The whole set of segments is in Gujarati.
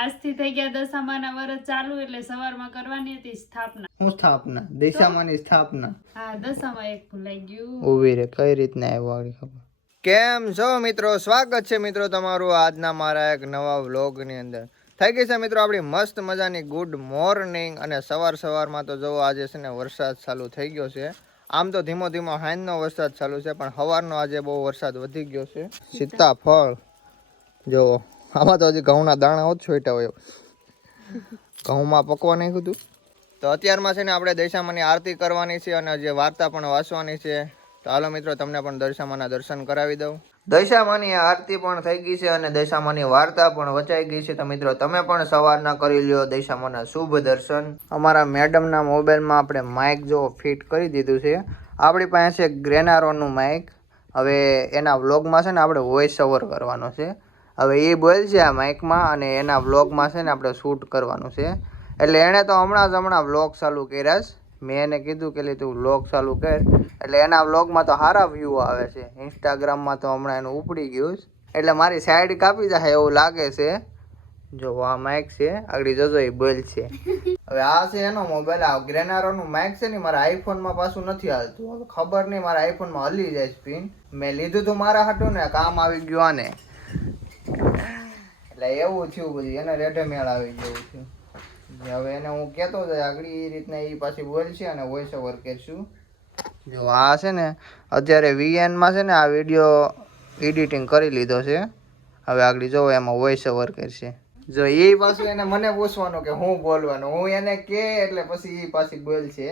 આજથી થઈ ગયા દશામાના વર્ષ ચાલુ એટલે સવારમાં કરવાની હતી સ્થાપના. હું સ્થાપના? દશામાની સ્થાપના. હા, દશામાં એક ભૂલાઈ ગયું. ઉભી રે, કઈ રીતના આવ્યો આગળ ખબર? કેમ છો મિત્રો? સ્વાગત છે મિત્રો તમારું આજના મારા એક નવા વ્લોગની અંદર. થઈ ગઈ છે મિત્રો આપણી મસ્ત મજાની ગુડ મોર્નિંગ. અને સવારમાં તો જોવો આજે છે ને વરસાદ ચાલુ થઈ ગયો છે. આમ તો ધીમો ધીમો હાંજનો વરસાદ ચાલુ છે, પણ સવારનો આજે બહુ વરસાદ વધી ગયો છે. સીતાફળ જોવો, આમાં તો હજી ઘઉંના દાણા ઓછો છોટ્યા હોય, ઘઉંમાં પકવા નાખ્યું હતું. તો અત્યારમાં છે ને આપણે દશામાની આરતી કરવાની છે અને જે વાર્તા પણ વાંચવાની છે. તો હાલો મિત્રો તમને પણ દશામાના દર્શન કરાવી દઉં. દશામાની આરતી પણ થઈ ગઈ છે અને દશામાની વાર્તા પણ વચાઈ ગઈ છે. તો મિત્રો તમે પણ સવારના કરી લ્યો દશામાના શુભ દર્શન. અમારા મેડમના મોબાઈલમાં આપણે માઇક જો ફિટ કરી દીધું છે. આપણી પાસે છે ગ્રેનારોનું માઇક. હવે એના વ્લોગમાં છે ને આપણે વોઇસ ઓવર કરવાનો છે. હવે એ બોલ છે આ માઇકમાં અને એના વ્લોગમાં છે ને આપણે શૂટ કરવાનું છે. એટલે એણે તો હમણાં વ્લોગ ચાલુ કર્યા છે. મેં એને કીધું કે તું વ્લોગ ચાલુ કર, એટલે એના વ્લોગમાં તો સારા વ્યૂ આવે છે. ઇન્સ્ટાગ્રામમાં તો હમણાં એનું ઉપડી ગયું છે, એટલે મારી સાઈડ કાપી જાય એવું લાગે છે. જો આ માઇક છે, આગળ જોજો એ બોલ છે. હવે આ છે એનો મોબાઈલ. આ ગ્રેનારોનું માઇક છે ને મારા આઈફોનમાં પાછું નથી હાલતું. હવે ખબર નહીં મારા આઈફોનમાં હલી જાય સ્પિન. મેં લીધું તું મારા હાટું ને, કામ આવી ગયું આને, એટલે એવું થયું બધું. એને રેઢે મેળ આવી ગયું છે. હવે એને હું કહેતો જાય આગળ એ રીતના એ પાછી બોલશે અને વોઇસ ઓવર કરશું. જો આ છે ને અત્યારે VN માં છે ને આ વિડીયો એડિટિંગ કરી લીધો છે. હવે આગળ જોવો એમાં વોઇસ ઓવર કરશે. જો એ પાછું એને મને પૂછવાનું કે હું બોલવાનું, હું એને કે એટલે પછી એ પાછી બોલશે.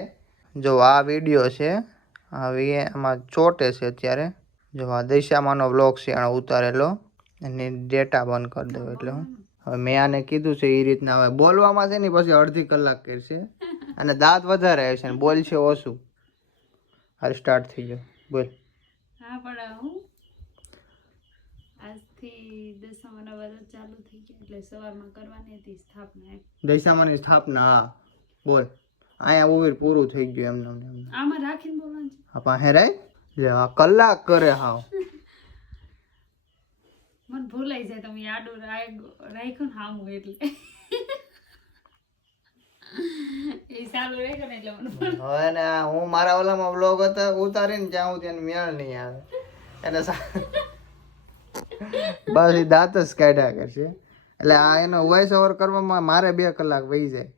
જો આ વિડીયો છે, આ VN ચોટે છે અત્યારે. જો આ દશામાનો વ્લોગ છે એને ઉતારેલો, એની ડેટા બંધ કરી દો. એટલે હું હવે મેં આને કીધું છે એ રીતના હવે બોલવામાં છે ને પછી અડધી કલાક કરશે અને દાંત વધારે આવશે ને બોલશે ઓછું. હાલ સ્ટાર્ટ થઈ ગયો, બોલ. હા, પણ હું આજથી દશામાના વર્ષ ચાલુ થઈ ગયા એટલે સવારમાં કરવાની હતી સ્થાપના. દશામાની સ્થાપના. હા બોલ. અહીંયા ઉભી પૂરું થઈ ગયું એમને. આમાં રાખીને બોલવાનું છે. હા પાસે રાય લે, આ કલાક કરે. હાવ મને ભૂલાઈ જાય. તમે આડું રાખ્યું ને હામું એટલે એ સારું રાખ્યું ને એટલે મને હવે ને હું મારા ઓલામાં વ્લોગ હતા ઉતારીને જ્યાં હું ત્યાં મેળ નહીં આવે એટલે બસ એ દાંત જ કાઢ્યા કરશે. એટલે આ એનો વોઇસ ઓવર કરવામાં મારે 2 કલાક વહી જાય.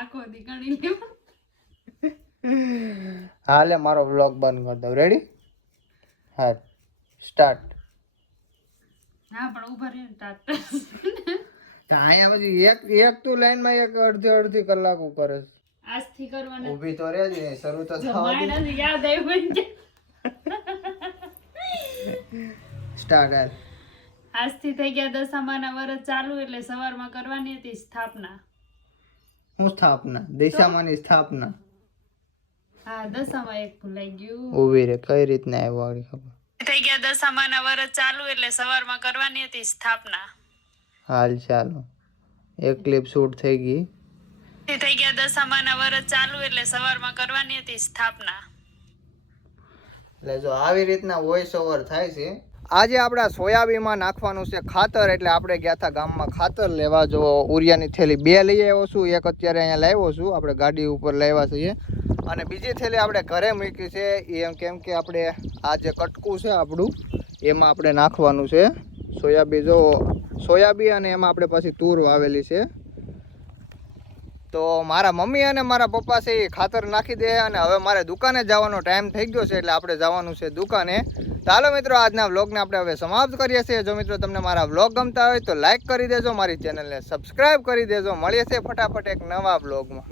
આખો દી ગણી લેવા. હાલે મારો વ્લોગ બંધ કરી દઉં. રેડી? હા સ્ટાર્ટ. હા પણ ઉભા રહે ટાટ. અહીંયા પછી એક તું લાઈનમાં એક અડધી કલાક કરે. આજથી કરવાનું. ઊભી તો રહેજ ને, શરૂ તો જમાડાને યાદ આવ્યું કે સ્ટાર્ટ. આજથી થઈ ગયા દશામાના વર્ષ ચાલુ એટલે સવારમાં કરવાની હતી સ્થાપના. હું સ્થાપના? દશામાની સ્થાપના. હા, દશામાં એક ભૂલાઈ ગયું. ઊભી રે, કઈ રીતના આવ્યો આગળ ખબર? થઈ ગયા દશામાના વર્ષ ચાલુ એટલે સવારમાં કરવાની હતી સ્થાપના. હાલ ચાલો, એક ક્લિપ શૂટ થઈ ગઈ. થઈ ગયા દશામાના વર્ષ ચાલુ એટલે સવારમાં કરવાની હતી સ્થાપના. એટલે જો આવી રીતના વોઇસ ઓવર થાય છે. આજે આપણા સોયાબીનમાં નાખવાનું છે ખાતર, એટલે આપણે ગયા હતા ગામમાં ખાતર લેવા. જો ઉરિયાની થેલી 2 લઈ આવ્યો છું, એક અત્યારે અહીંયા લાવ્યો છું, આપણે ગાડી ઉપર લાવ્યા છીએ, અને બીજી થેલી આપણે ઘરે મૂકી છે. એમ કેમ કે આપણે આ જે કટકું છે આપણું એમાં આપણે નાખવાનું છે સોયાબી. જો સોયાબી અને એમાં આપણે પાછી તૂર વાવેલી છે. તો મારા મમ્મી અને મારા પપ્પા છે એ ખાતર નાખી દે અને હવે મારે દુકાને જવાનો ટાઈમ થઈ ગયો છે એટલે આપણે જવાનું છે દુકાને. તો હાલો મિત્રો આજના વ્લોગને આપણે હવે સમાપ્ત કરીએ છીએ. જો મિત્રો તમને મારા વ્લોગ ગમતા હોય તો લાઈક કરી દેજો, મારી ચેનલને સબસ્ક્રાઈબ કરી દેજો. મળીએ છીએ ફટાફટ એક નવા વ્લોગમાં.